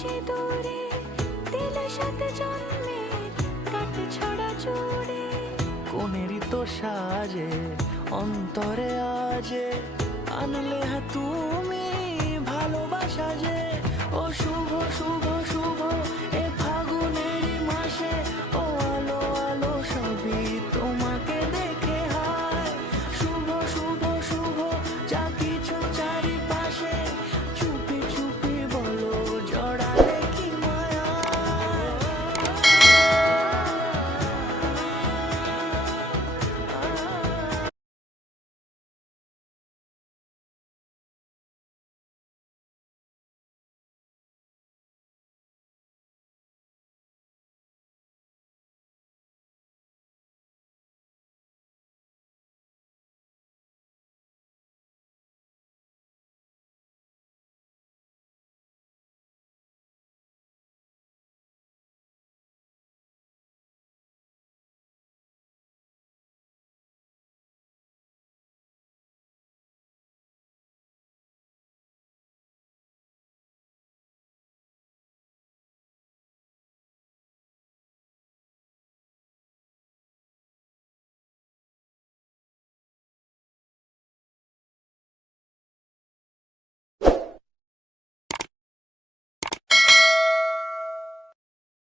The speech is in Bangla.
সিঁদুরে দিলে সাথে জন্মের কাট ছড়া জুড়ে। কোনেরই তো সাজে অন্তরে আজে আনলে তুমি ভালোবাসা যে। ও শুভ শুভ শুভ